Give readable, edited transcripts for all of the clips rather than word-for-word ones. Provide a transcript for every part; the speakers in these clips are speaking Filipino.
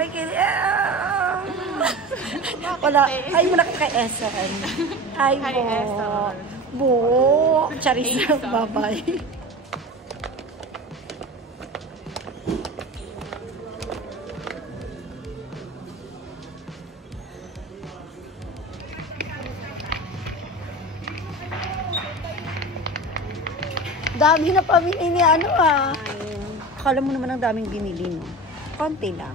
May wala. Ay, muna kay Eson. Ay, Eson. Bo. Charis. Bye-bye. Dami na pamili ni ano ah. Akala mo naman ang daming binili, no? Konti lang.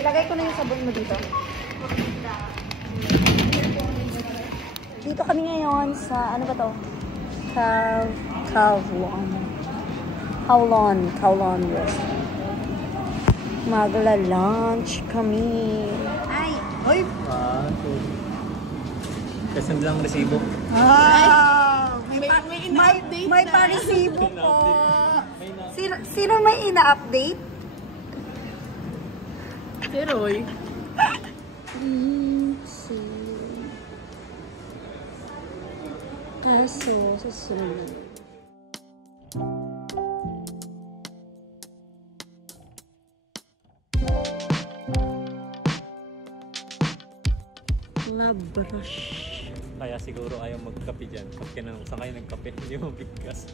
Ilagay ko na yung sabon mo dito. Dito kami ngayon sa, ano ba to? Kowloon West. Magla-lunch kami. Ay! Oy! Kasan lang resibo. May pa-resibo po. Sino may ina-update? Si Roy. Kaso, susunod. Brush. Kaya siguro ayaw magkape dyan. Pag kinanong sa kayo ng kape, hindi mo bigkas.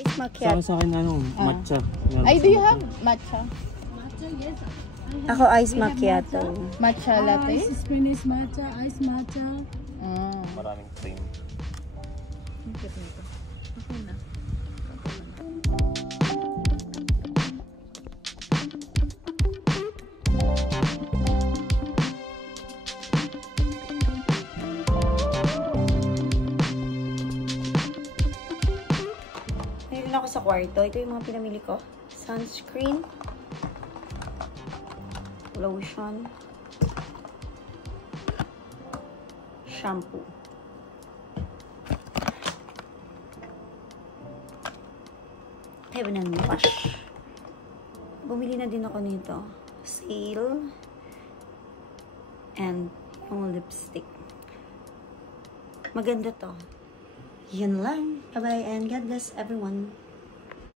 Ice macchiato. Sa akin matcha. Ay, do you have matcha? Matcha, yes. Ako ice macchiato. Matcha latte? Spanish matcha, ice matcha. Maraming cream. Okay na. Ako sa kwarto. Ito yung mga pinamili ko. Sunscreen. Lotion. Shampoo. Heaven and wash. Bumili na din ako nito. Sale. And yung lipstick. Maganda to. Yun lang. Bye-bye and God bless everyone.